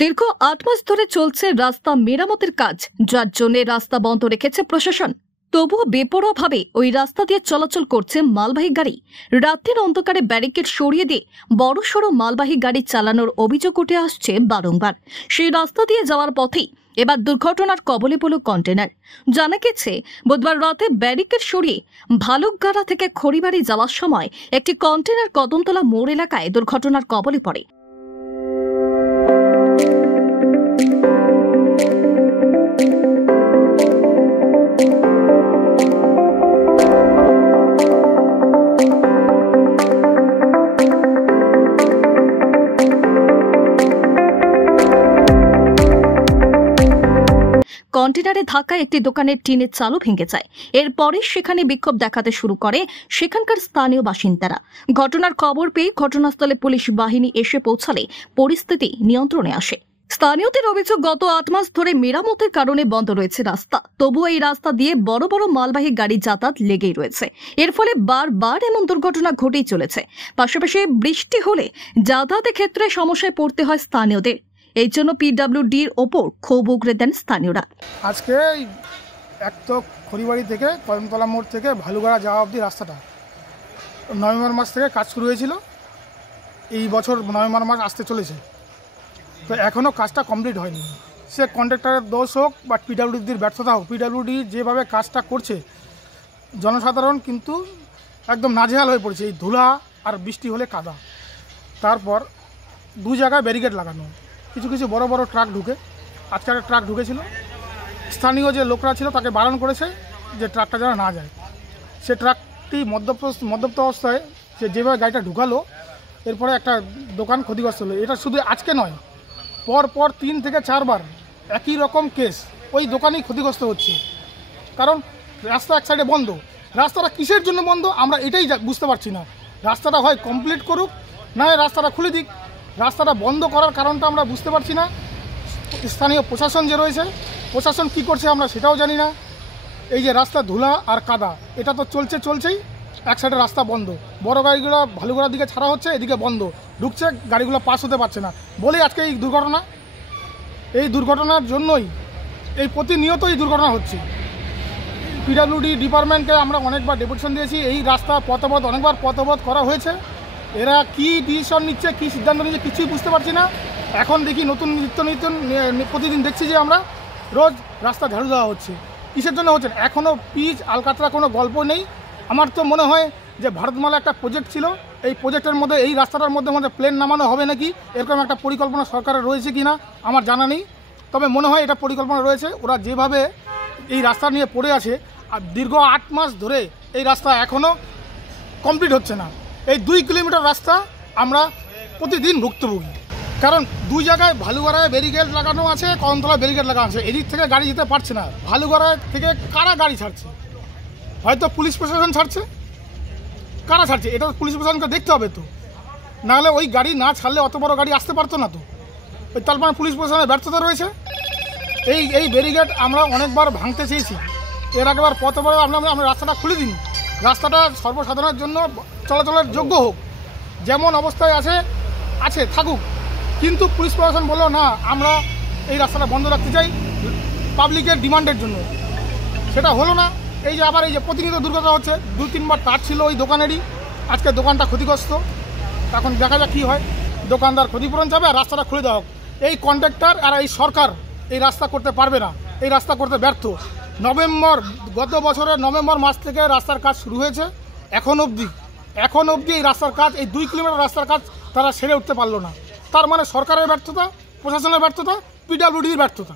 দীর্ঘ ৮ মাস ধরে চলছে রাস্তা মেরামতের কাজ, যার জন্য রাস্তা বন্ধ রেখেছে প্রশাসন। তবুও বেপরোয়াভাবে ওই রাস্তা দিয়ে চলাচল করছে মালবাহী গাড়ি। রাতের অন্ধকারে ব্যারিকেড সরিয়ে দিয়ে বড়সড় মালবাহী গাড়ি চালানোর অভিযোগ উঠে আসছে বারংবার। সেই রাস্তা দিয়ে যাওয়ার পথেই এবার দুর্ঘটনার কবলে পড়ল কন্টেনার। জানা গেছে, বুধবার রাতে ব্যারিকেড সরিয়ে ভালুকগাড়া থেকে খড়িবাড়ি যাওয়ার সময় একটি কন্টেনার কদমতলা মোড় এলাকায় দুর্ঘটনার কবলে পড়ে। কন্টেনারে ধাক্কায় একটি দোকানের টিনের চালও ভেঙে যায়। এরপরে সেখানে বিক্ষোভ দেখাতে শুরু করে সেখানকার স্থানীয় বাসিন্দারা। ঘটনার খবর পেয়ে ঘটনাস্থলে পুলিশ বাহিনী এসে পৌঁছালে পরিস্থিতি নিয়ন্ত্রণে আসে। স্থানীয়দের অভিযোগ, গত ৮ মাস ধরে মেরামতের কারণে বন্ধ রয়েছে রাস্তা। তবুও এই রাস্তা দিয়ে বড় বড় মালবাহী গাড়ি যাতায়াত লেগেই রয়েছে। এর ফলে বারবার এমন দুর্ঘটনা ঘটেই চলেছে। পাশাপাশি বৃষ্টি হলে যাতায়াতের ক্ষেত্রে সমস্যায় পড়তে হয় স্থানীয়দের। এই জন্য পিডব্লিউডির ওপর ক্ষোভ উগরে দেন স্থানীয়রা। আজকে এক তো খড়িবাড়ি থেকে কদমতলা মোড় থেকে ভালুকগাড়া যাওয়া অবধি রাস্তাটা নভেম্বর মাস থেকে কাজ শুরু হয়েছিল। এই বছর নভেম্বর মাস আসতে চলেছে, তো এখনও কাজটা কমপ্লিট হয়নি। সে কন্ট্রাক্টরের দোষ হোক বা পিডব্লিউডির ব্যর্থতা হোক, পিডব্লিউডি যেভাবে কাজটা করছে জনসাধারণ কিন্তু একদম নাজেহাল হয়ে পড়েছে। এই ধুলা আর বৃষ্টি হলে কাদা। তারপর দু জায়গায় ব্যারিকেড লাগানো, কিছু কিছু বড় বড় ট্রাক ঢুকে। আজকে একটা ট্রাক ঢুকেছিল, স্থানীয় যে লোকরা ছিল তাকে বারণ করেছে যে ট্রাকটা যেন না যায়। সে ট্রাকটি মদ্যপ্ত অবস্থায় সে যেভাবে গাড়িটা ঢুকালো, এরপরে একটা দোকান ক্ষতিগ্রস্ত হলো। এটা শুধু আজকে নয়, পর 3 থেকে 4 বার একই রকম কেস, ওই দোকানেই ক্ষতিগ্রস্ত হচ্ছে। কারণ রাস্তা এক সাইডে বন্ধ। রাস্তাটা কিসের জন্য বন্ধ আমরা এটাই বুঝতে পারছি না। রাস্তাটা হয় কমপ্লিট করুক, না হয় রাস্তাটা খুলে দিক। রাস্তাটা বন্ধ করার কারণটা আমরা বুঝতে পারছি না। স্থানীয় প্রশাসন যে রয়েছে, প্রশাসন কি করছে আমরা সেটাও জানি না। এই যে রাস্তা ধুলা আর কাদা, এটা তো চলছেই। এক সাইডে রাস্তা বন্ধ, বড় গাড়িগুলো ভালুকগাড়ার দিকে ছাড়া হচ্ছে, এদিকে বন্ধ ঢুকছে, গাড়িগুলো পাস হতে পারছে না বলেই আজকে এই দুর্ঘটনা। এই দুর্ঘটনার জন্যই এই প্রতিনিয়ত এই দুর্ঘটনা হচ্ছে। পিডব্লিউডি ডিপার্টমেন্টকে আমরা অনেকবার ডেপুটেশন দিয়েছি। এই রাস্তা অনেকবার পথবরোধ করা হয়েছে। এরা কি ডিসিশন নিচ্ছে, কি সিদ্ধান্ত নিচ্ছে কিছুই বুঝতে পারছি না। এখন দেখি নিত্য প্রতিদিন দেখছি যে আমরা রোজ রাস্তা ঝাড়ু দেওয়া হচ্ছে। কিসের জন্য হচ্ছে? এখনও পিচ আলকাতরা কোনো গল্প নেই। আমার তো মনে হয় যে ভারতমালা একটা প্রজেক্ট ছিল, এই প্রজেক্টের মধ্যে এই রাস্তাটার মধ্যে প্লেন নামানো হবে নাকি, এরকম একটা পরিকল্পনা সরকারের রয়েছে কি না আমার জানা নেই। তবে মনে হয় এটা পরিকল্পনা রয়েছে। ওরা যেভাবে এই রাস্তা নিয়ে পড়ে আছে, আর দীর্ঘ 8 মাস ধরে এই রাস্তা এখনও কমপ্লিট হচ্ছে না। এই 2 কিলোমিটার রাস্তা আমরা প্রতিদিন ভুক্তভোগী। কারণ 2 জায়গায় ভালুকগাড়ায় ব্যারিকেড লাগানো আছে, কদমতলা ব্যারিকেড লাগানো আছে। এদিক থেকে গাড়ি যেতে পারছে না। ভালুকগাড়া থেকে কারা গাড়ি ছাড়ছে? হয়তো পুলিশ প্রশাসন ছাড়ছে। কারা ছাড়ছে এটা পুলিশ প্রশাসনকে দেখতে হবে তো, নাহলে ওই গাড়ি না ছাড়লে অত বড় গাড়ি আসতে পারতো না তো। ওই তার মানে পুলিশ প্রশাসনের ব্যর্থতা রয়েছে। এই ব্যারিকেড আমরা অনেকবার ভাঙতে চেয়েছি। এর আগেবার পথবরোধ আমরা রাস্তাটা খুলে দিন, রাস্তাটা সর্বসাধারণের জন্য চলাচলের যোগ্য হোক। যেমন অবস্থায় আছে থাকুক, কিন্তু পুলিশ প্রশাসন বললো না, আমরা এই রাস্তাটা বন্ধ রাখতে চাই পাবলিকের ডিমান্ডের জন্য। সেটা হলো না। এই যে আবার এই যে প্রতিনিয়ত দুর্ঘটনা হচ্ছে। 2-3 বার তার ছিল ওই দোকানেরই, আজকে দোকানটা ক্ষতিগ্রস্ত। এখন দেখা যাক কী হয়। দোকানদার ক্ষতিপূরণ যাবে আর রাস্তাটা খুলে দেওয়া হোক। এই কন্ট্রাক্টর আর এই সরকার এই রাস্তা করতে পারবে না, এই রাস্তা করতে ব্যর্থ। গত বছরের নভেম্বর মাস থেকে রাস্তার কাজ শুরু হয়েছে, এখন অবধি এই রাস্তার কাজ, এই 2 কিলোমিটার রাস্তার কাজ তারা সেরে উঠতে পারলো না। তার মানে সরকারের ব্যর্থতা, প্রশাসনের ব্যর্থতা, পিডব্লিউডির ব্যর্থতা।